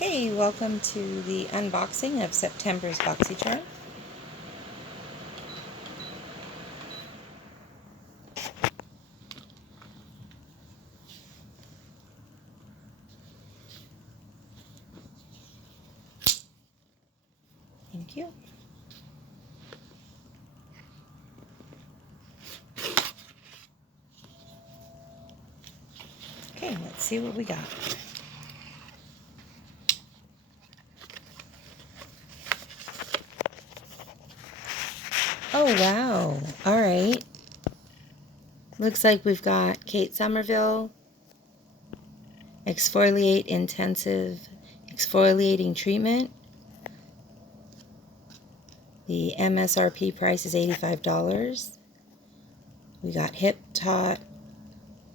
Hey, welcome to the unboxing of September's Boxycharm. Thank you. Okay, let's see what we got. Oh, wow. All right. Looks like we've got Kate Somerville Exfoliate Intensive Exfoliating Treatment. The MSRP price is $85. We got Hip Tot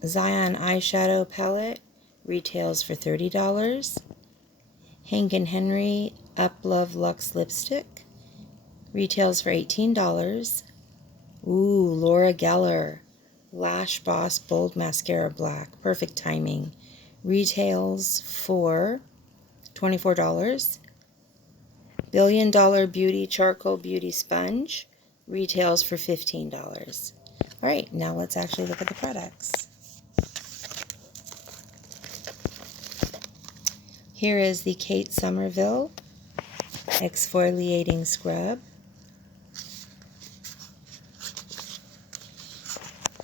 Zion Eyeshadow Palette. Retails for $30. Hank and Henry Up Love Luxe Lipstick. Retails for $18. Ooh, Laura Geller Lash Boss Bold Mascara Black. Perfect timing. Retails for $24. Billion Dollar Beauty Charcoal Beauty Sponge. Retails for $15. All right, now let's actually look at the products. Here is the Kate Somerville Exfoliating Scrub.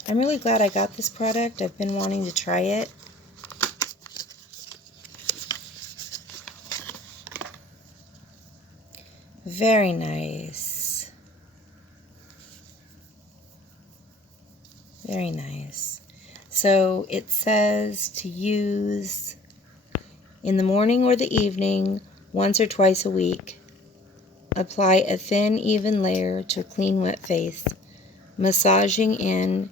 I'm really glad I got this product. I've been wanting to try it. Very nice. Very nice. So it says to use in the morning or the evening, once or twice a week. Apply a thin, even layer to a clean, wet face, massaging in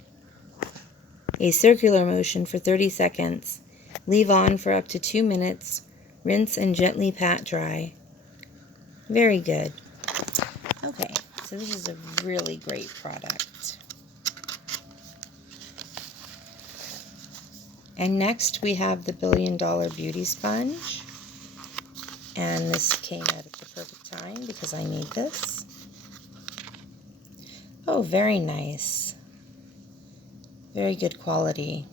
a circular motion for 30 seconds. Leave on for up to 2 minutes. Rinse and gently pat dry. Very good. Okay, so this is a really great product. And next we have the Billion Dollar Beauty Sponge. And this came out at the perfect time because I need this. Oh, very nice. Very good quality.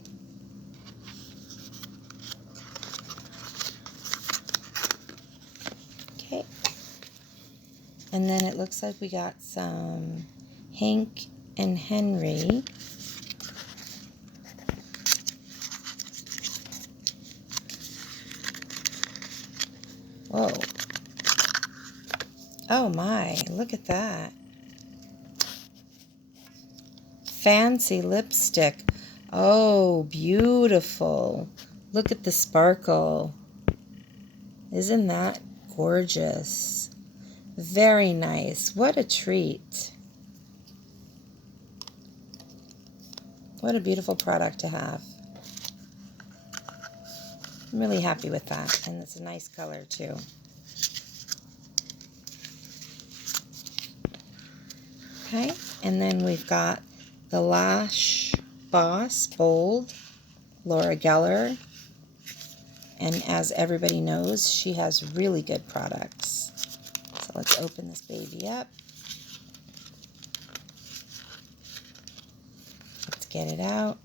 Okay. And then it looks like we got some Hank and Henry. Whoa. Oh my, look at that. Fancy lipstick. Oh, beautiful. Look at the sparkle. Isn't that gorgeous? Very nice. What a treat. What a beautiful product to have. I'm really happy with that. And it's a nice color too. Okay, and then we've got the Lash Boss Bold Laura Geller. And as everybody knows, she has really good products. So let's open this baby up. Let's get it out.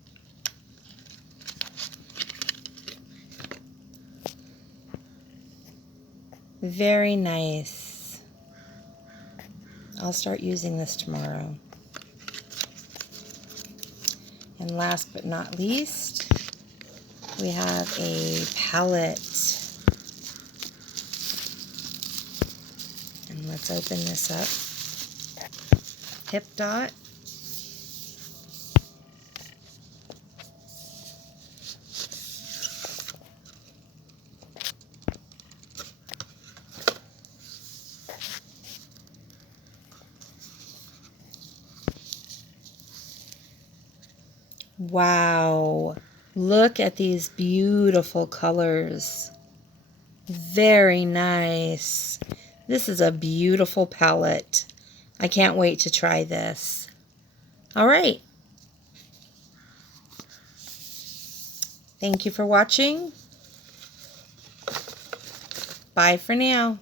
Very nice. I'll start using this tomorrow. And last but not least, we have a palette. And let's open this up. Hip Dot. Wow, look at these beautiful colors. Very nice. This is a beautiful palette. I can't wait to try this. All right. Thank you for watching. Bye for now.